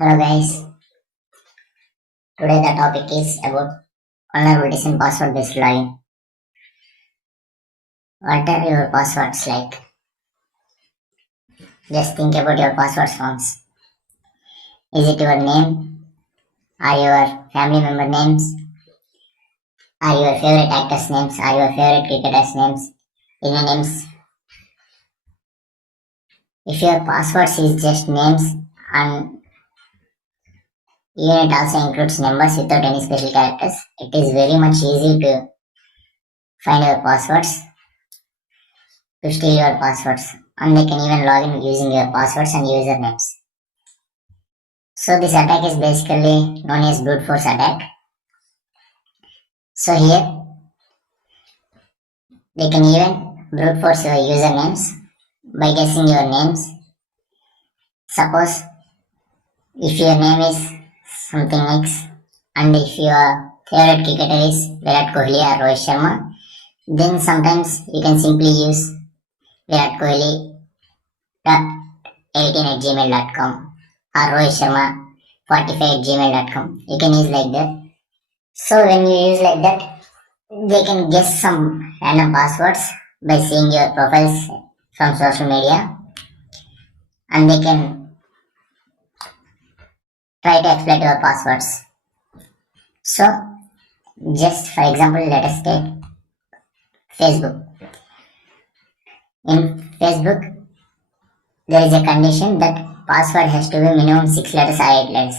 Hello guys, today the topic is about vulnerabilities in password based login. What are your passwords like? Just think about your passwords once. Is it your name? Are your family member names? Are your favorite actors' names? Are your favorite cricketers' names? Any names? If your passwords is just names and even it also includes numbers without any special characters, it is very much easy to find your passwords, to steal your passwords, and they can even log in using your passwords and usernames. So this attack is basically known as brute force attack. So here they can even brute force your usernames by guessing your names. Suppose if your name is something X and if your favorite cricketer is Virat Kohli or Rohit Sharma, then sometimes you can simply use Virat Kohli 18@gmail.com or Rohit Sharma 45@gmail.com. You can use like that. So when you use like that, they can guess some random passwords by seeing your profiles from social media, and they can try to exploit your passwords. So just for example, let us take Facebook. In Facebook, there is a condition that password has to be minimum 6 letters or 8 letters.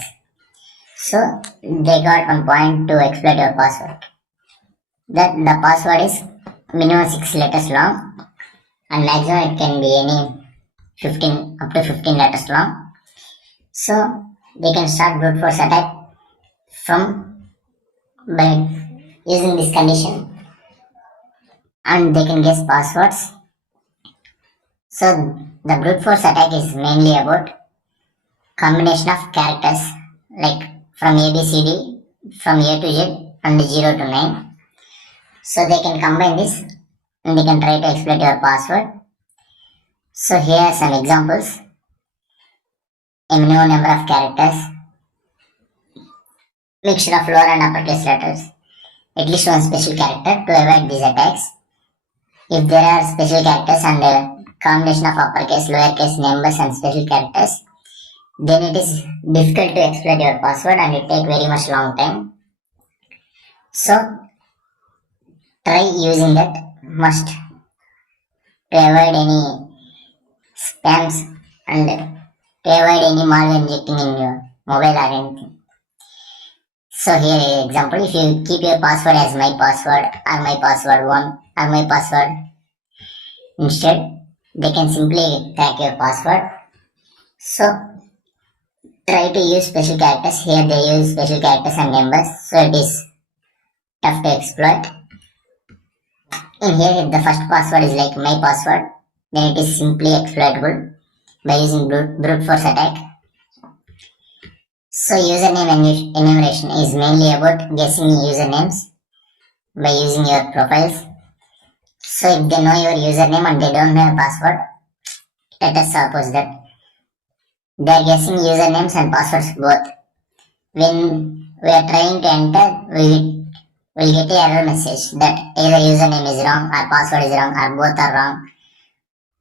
So they got one point to exploit your password. That the password is minimum 6 letters long and maximum it can be any 15 up to 15 letters long. So they can start brute force attack by using this condition, and they can guess passwords. So the brute force attack is mainly about combination of characters like from ABCD, from A to Z and 0 to 9. So they can combine this and they can try to exploit your password. So here are some examples. A minimum number of characters, mixture of lower and uppercase letters, at least one special character to avoid these attacks. If there are special characters and a combination of uppercase, lowercase numbers and special characters, then it is difficult to exploit your password and it takes very much long time. So try using that must to avoid any spams and to avoid any malware injecting in your mobile or anything. So here is example. If you keep your password as my password or my password 1 or my password, instead they can simply crack your password. So try to use special characters. Here they use special characters and numbers, so it is tough to exploit. In here, if the first password is like my password, then it is simply exploitable by using brute force attack. So username enumeration is mainly about guessing usernames by using your profiles. So if they know your username and they don't know a password, let us suppose that they are guessing usernames and passwords both. When we are trying to enter, we will get an error message that either username is wrong or password is wrong or both are wrong,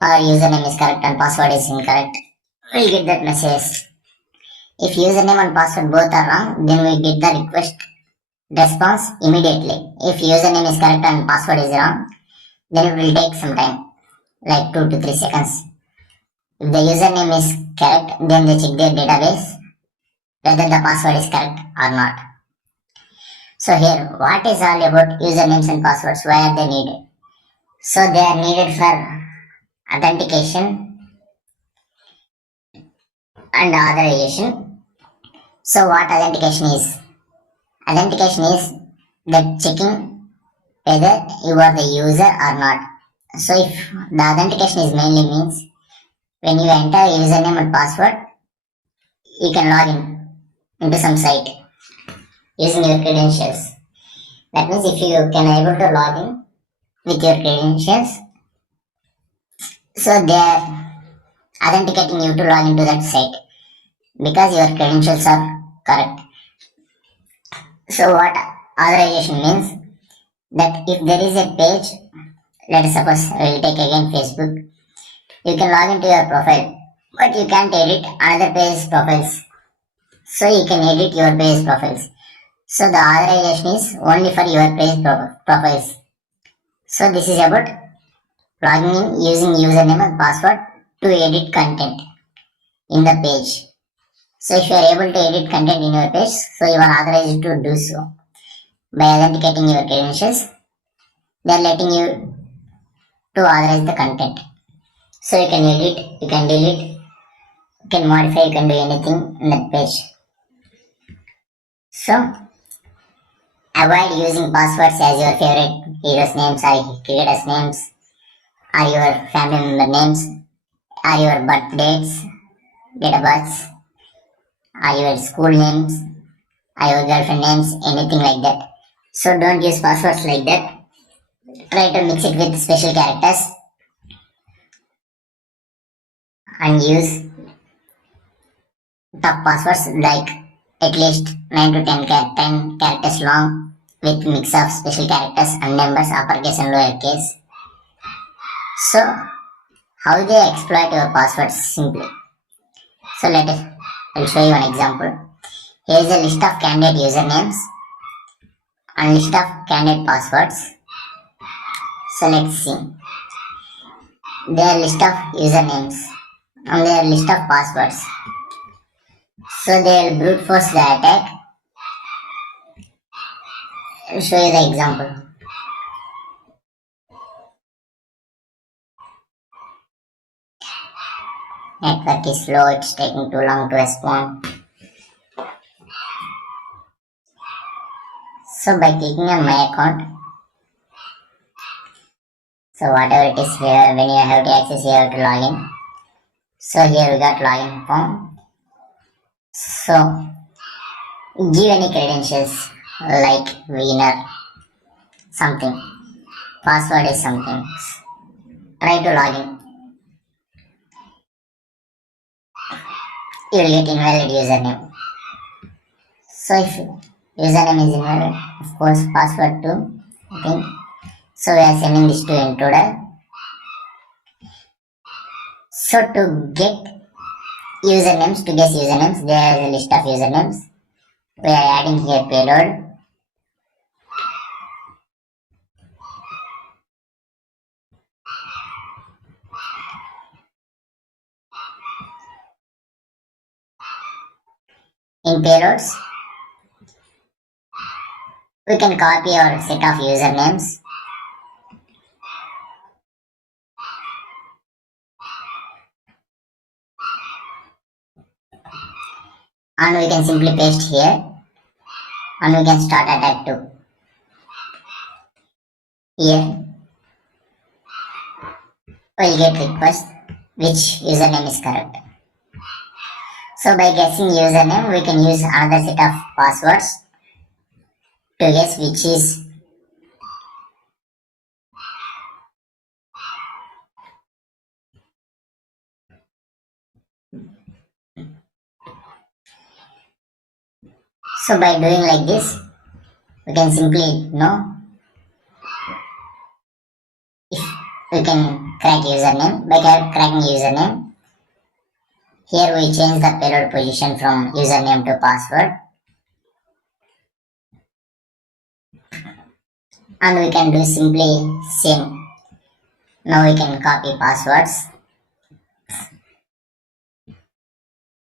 or username is correct and password is incorrect. We will get that message. If username and password both are wrong, then we get the request response immediately. If username is correct and password is wrong, then it will take some time, like 2 to 3 seconds. If the username is correct, then they check their database whether the password is correct or not. So here, what is all about usernames and passwords? Why are they needed? So they are needed for authentication and authorization. So what authentication is? Authentication is that checking whether you are the user or not. So if the authentication is mainly means when you enter username and password, you can log into some site using your credentials. That means if you can able to log in with your credentials, so they are authenticating you to log into that site. because your credentials are correct. So what authorization means, that if there is a page, let us suppose I will take again Facebook, you can log into your profile, but you can't edit another page's profiles. So you can edit your page profiles. So the authorization is only for your page profiles. So this is about logging in using username and password to edit content in the page. So if you are able to edit content in your page, so you are authorized to do so. By authenticating your credentials, they are letting you to authorize the content. So you can edit, you can delete, you can modify, you can do anything in that page. So avoid using passwords as your favorite heroes' names or creators' names, or your family member names, or your birth dates, date of births, or your school names, or your girlfriend names, anything like that. So don't use passwords like that. Try to mix it with special characters and use top passwords like at least 9 to 10 characters long with mix of special characters and numbers, uppercase and lowercase. So how they exploit your passwords simply. So I'll show you an example. Here is a list of candidate usernames and list of candidate passwords. So let's see. Their list of usernames and their list of passwords. So they will brute force the attack. I'll show you the example. Network is slow, it's taking too long to respond. So by clicking on my account, so whatever it is here, when you have to access, you have to log in. So here we got login form. So give any credentials like winner, something. Password is something. Try to log in. You will get invalid username. So if username is invalid, of course password too, I think. So we are sending this to intruder. So to get usernames, to guess usernames, there is a list of usernames. We are adding here payload. In payloads, we can copy our set of usernames. And we can simply paste here. And we can start attack too. Here, we'll get request which username is correct. So by guessing username, we can use another set of passwords to guess which is so by doing like this, we can simply know if we can crack username. By cracking username, here we change the payload position from username to password. And we can do simply same. Now we can copy passwords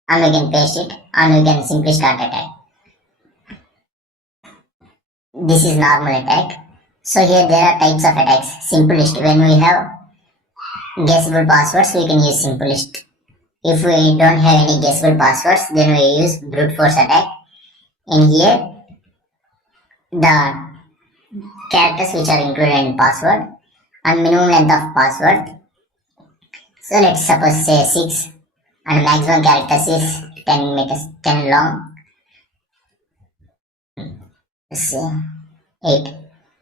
and we can paste it and we can simply start attack. This is normal attack. So here there are types of attacks. Simplest, when we have guessable passwords, we can use simplest. If we don't have any guessable passwords, then we use brute force attack. And here the characters which are included in password and minimum length of password. So let's suppose say 6 and maximum characters is 10 meters, 10 long. Let's see 8.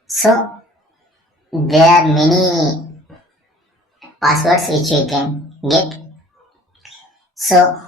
So there are many passwords which we can get. So